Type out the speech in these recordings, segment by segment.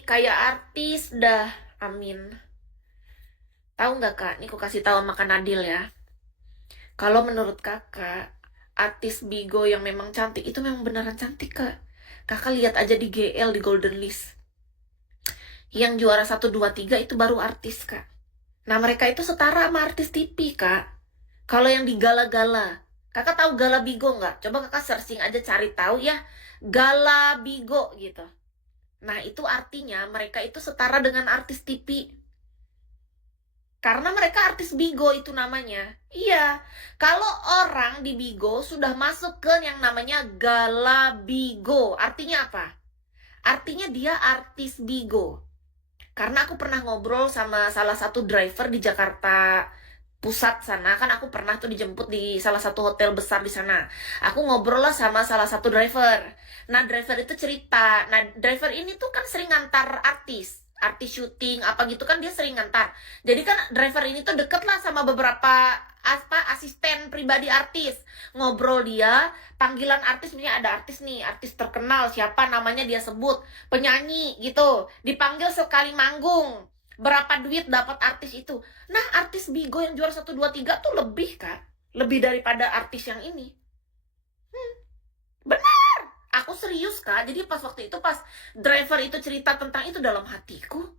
kayak artis dah. Amin. Tahu nggak kak? Nih aku kasih tahu sama Kak Nadil ya. Kalau menurut kakak, artis Bigo yang memang cantik itu memang beneran cantik kak. Kakak lihat aja di GL di Golden List. Yang juara 1, 2, 3 itu baru artis kak. Nah mereka itu setara sama artis TV kak. Kalau yang di gala-gala, kakak tahu Gala Bigo nggak? Coba kakak searching aja cari tahu ya. Gala Bigo gitu. Nah itu artinya mereka itu setara dengan artis TV. Karena mereka artis Bigo itu namanya. Iya, kalau orang di Bigo sudah masuk ke yang namanya Gala Bigo. Artinya apa? Artinya dia artis Bigo. Karena aku pernah ngobrol sama salah satu driver di Jakarta Pusat sana. Kan aku pernah tuh dijemput di salah satu hotel besar di sana. Aku ngobrol lah sama salah satu driver. Nah, driver itu cerita. Nah, driver ini tuh kan sering ngantar artis syuting apa gitu kan dia sering ngantar. Jadi kan driver ini tuh deket lah sama beberapa asisten pribadi artis. Ngobrol dia, panggilan artis misalnya ada artis nih, artis terkenal siapa namanya dia sebut, penyanyi gitu. Dipanggil sekali manggung. Berapa duit dapat artis itu? Nah, artis Bigo yang juara 1, 2, 3 tuh lebih, Kak. Lebih daripada artis yang ini. Benar. Aku serius, Kak. Jadi pas waktu itu, pas driver itu cerita tentang itu dalam hatiku.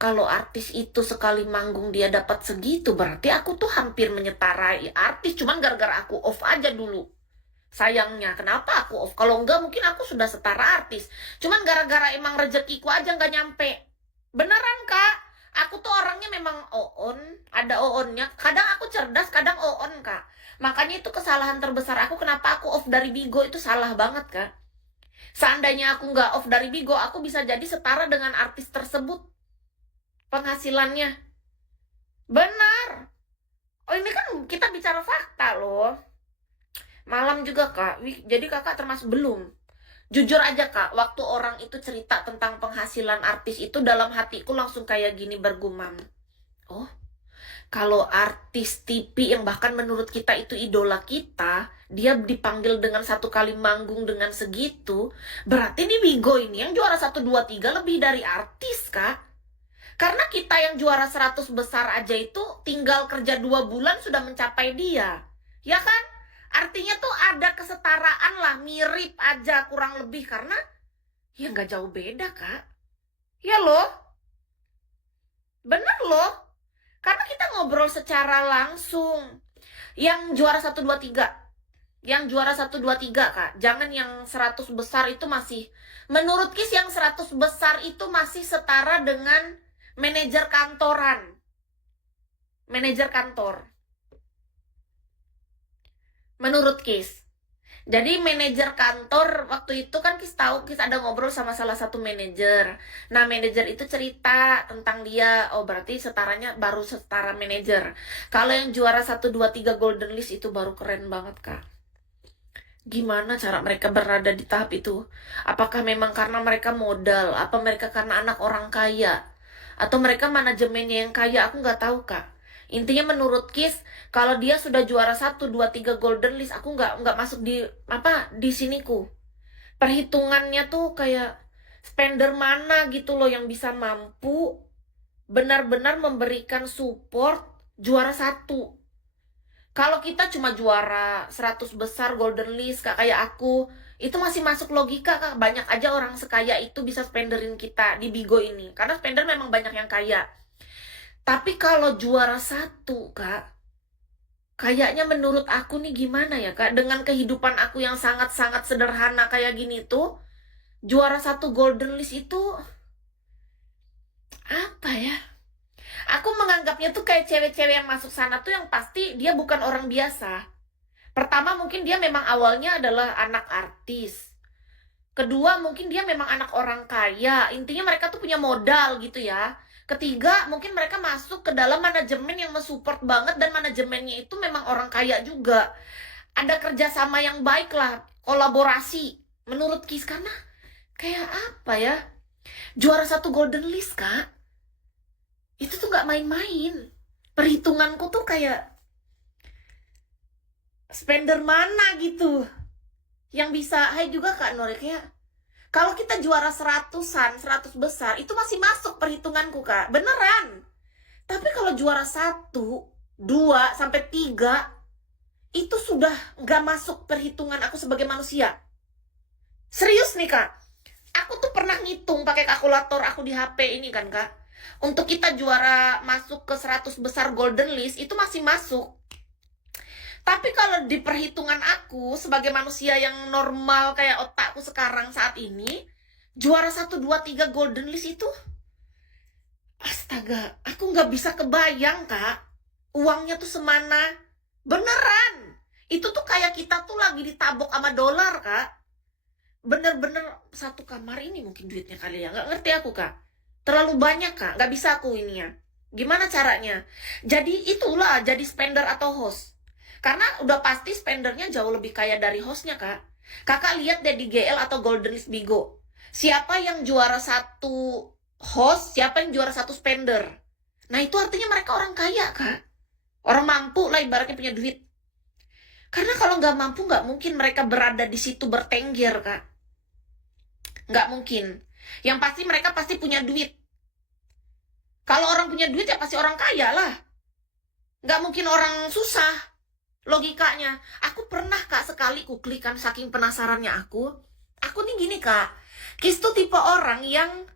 Kalau artis itu sekali manggung dia dapat segitu, berarti aku tuh hampir menyetarai artis. Cuman gara-gara aku off aja dulu. Sayangnya, kenapa aku off? Kalau enggak, mungkin aku sudah setara artis. Cuman gara-gara emang rezekiku aja nggak nyampe. Beneran, Kak. Aku tuh orangnya memang oon, ada oonnya. Kadang aku cerdas, kadang oon, Kak. Makanya itu kesalahan terbesar aku, kenapa aku off dari Bigo itu salah banget, Kak. Seandainya aku nggak off dari Bigo, aku bisa jadi setara dengan artis tersebut penghasilannya. Benar. Oh ini kan kita bicara fakta loh. Malam juga Kak, jadi kakak termasuk belum. Jujur aja Kak, waktu orang itu cerita tentang penghasilan artis itu dalam hatiku langsung kayak gini bergumam. Oh, kalau artis TV yang bahkan menurut kita itu idola kita, dia dipanggil dengan satu kali manggung dengan segitu, berarti di Bigo ini yang juara 1, 2, 3 lebih dari artis Kak. Karena kita yang juara 100 besar aja itu tinggal kerja 2 bulan sudah mencapai dia. Ya kan? Artinya tuh ada kesetaraan lah, mirip aja kurang lebih. Karena ya nggak jauh beda, Kak. Ya loh, bener loh. Karena kita ngobrol secara langsung. Yang juara 1, 2, 3. Yang juara 1, 2, 3, Kak. Jangan yang 100 besar itu masih. Menurut Kis yang 100 besar itu masih setara dengan manajer kantoran. Manajer kantor. Menurut Kis. Jadi manajer kantor waktu itu kan Kis tahu, Kis ada ngobrol sama salah satu manajer. Nah, manajer itu cerita tentang dia, oh berarti setaranya baru setara manajer. Kalau yang juara 1, 2, 3 Golden List itu baru keren banget, Kak. Gimana cara mereka berada di tahap itu? Apakah memang karena mereka modal? Apa mereka karena anak orang kaya? Atau mereka manajemennya yang kaya? Aku nggak tahu, Kak. Intinya menurut Kis, kalau dia sudah juara 1, 2, 3 Golden List, aku nggak masuk di siniku. Perhitungannya tuh kayak spender mana gitu loh yang bisa mampu benar-benar memberikan support juara 1. Kalau kita cuma juara 100 besar Golden List Kak, kayak aku, itu masih masuk logika Kak. Banyak aja orang sekaya itu bisa spenderin kita di Bigo ini. Karena spender memang banyak yang kaya. Tapi kalau juara 1 Kak, kayaknya menurut aku nih gimana ya Kak, dengan kehidupan aku yang sangat-sangat sederhana kayak gini tuh, juara 1 Golden List itu apa ya? Aku menganggapnya tuh kayak cewek-cewek yang masuk sana tuh yang pasti dia bukan orang biasa. Pertama mungkin dia memang awalnya adalah anak artis. Kedua mungkin dia memang anak orang kaya. Intinya mereka tuh punya modal gitu ya. Ketiga mungkin mereka masuk ke dalam manajemen yang mensupport banget. Dan manajemennya itu memang orang kaya juga. Ada kerjasama yang baik lah. Kolaborasi. Menurut Kis karena kayak apa ya? Juara 1 Golden List Kak. Itu tuh gak main-main. Perhitunganku tuh kayak spender mana gitu yang bisa, hai juga Kak Nore, kayak Kalau kita juara 100 besar, itu masih masuk perhitunganku, Kak. Beneran. Tapi kalau juara 1, 2, sampai 3, itu sudah nggak masuk perhitungan aku sebagai manusia. Serius nih, Kak. Aku tuh pernah ngitung pakai kalkulator aku di HP ini kan, Kak. Untuk kita juara masuk ke 100 besar golden list, itu masih masuk. Tapi kalau di perhitungan aku sebagai manusia yang normal kayak otakku sekarang saat ini, juara 1, 2, 3 golden list itu, astaga, aku nggak bisa kebayang, Kak. Uangnya tuh semana. Beneran. Itu tuh kayak kita tuh lagi ditabok sama dolar, Kak. Bener-bener satu kamar ini mungkin duitnya kali ya. Nggak ngerti aku, Kak. Terlalu banyak, Kak. Nggak bisa aku ini ya. Gimana caranya? Jadi itulah jadi spender atau host. Karena udah pasti spendernya jauh lebih kaya dari hostnya, Kak. Kakak lihat deh di GL atau Golden List Bigo. Siapa yang juara 1 host, siapa yang juara 1 spender. Nah itu artinya mereka orang kaya, Kak. Orang mampu lah ibaratnya punya duit. Karena kalau nggak mampu nggak mungkin mereka berada di situ bertengger, Kak. Nggak mungkin. Yang pasti mereka pasti punya duit. Kalau orang punya duit ya pasti orang kaya lah. Nggak mungkin orang susah. Logikanya, aku pernah, Kak, sekali kuklikan saking penasarannya aku. Aku nih gini, Kak. Kis tuh tipe orang yang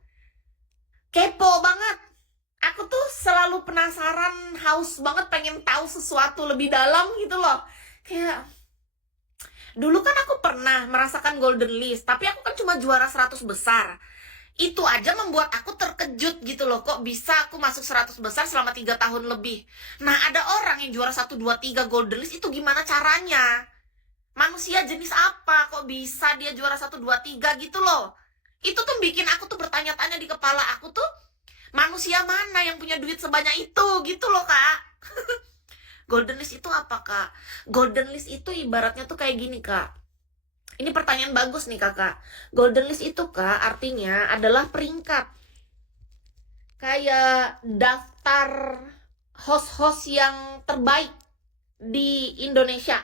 kepo banget. Aku tuh selalu penasaran, haus banget pengen tahu sesuatu lebih dalam gitu loh. Kayak dulu kan aku pernah merasakan golden list, tapi aku kan cuma juara 100 besar. Itu aja membuat aku terkejut gitu loh. Kok bisa aku masuk 100 besar selama 3 tahun lebih. Nah ada orang yang juara 1, 2, 3 golden list. Itu gimana caranya? Manusia jenis apa? Kok bisa dia juara 1, 2, 3 gitu loh. Itu tuh bikin aku tuh bertanya-tanya di kepala aku tuh, manusia mana yang punya duit sebanyak itu gitu loh, Kak. Golden list itu apa, Kak? Golden list itu ibaratnya tuh kayak gini, Kak. Ini pertanyaan bagus nih, Kakak. Golden list itu, Kak, artinya adalah peringkat. Kayak daftar host-host yang terbaik di Indonesia.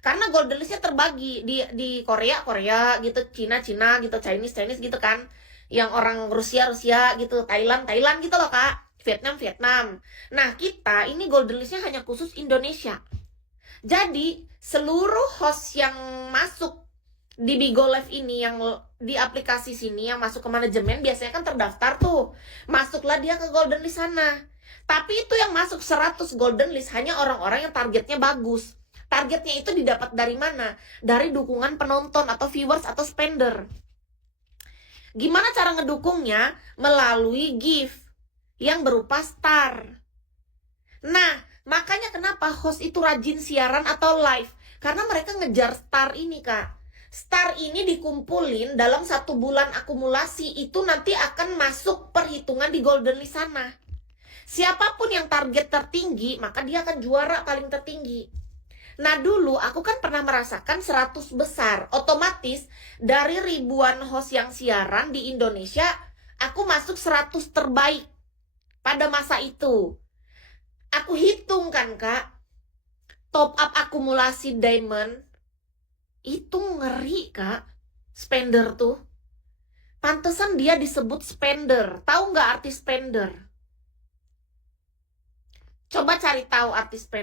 Karena golden listnya terbagi di Korea gitu, Cina gitu, Chinese gitu kan. Yang orang Rusia gitu, Thailand gitu loh, Kak. Vietnam. Nah, kita ini golden listnya hanya khusus Indonesia. Jadi, seluruh host yang masuk di Bigo Live ini, yang di aplikasi sini, yang masuk ke manajemen, biasanya kan terdaftar tuh. Masuklah dia ke golden list sana. Tapi itu yang masuk 100 golden list hanya orang-orang yang targetnya bagus. Targetnya itu didapat dari mana? Dari dukungan penonton atau viewers atau spender. Gimana cara ngedukungnya? Melalui gift yang berupa star. Nah, makanya kenapa host itu rajin siaran atau live? Karena mereka ngejar star ini, Kak. Star ini dikumpulin dalam 1 bulan akumulasi, itu nanti akan masuk perhitungan di golden list sana. Siapapun yang target tertinggi, maka dia akan juara paling tertinggi. Nah dulu aku kan pernah merasakan 100 besar. Otomatis dari ribuan host yang siaran di Indonesia, aku masuk 100 terbaik pada masa itu. Aku hitung kan, Kak, top up akumulasi diamond itu ngeri, Kak. Spender tuh. Pantesan dia disebut spender. Tahu nggak arti spender? Coba cari tahu arti spender.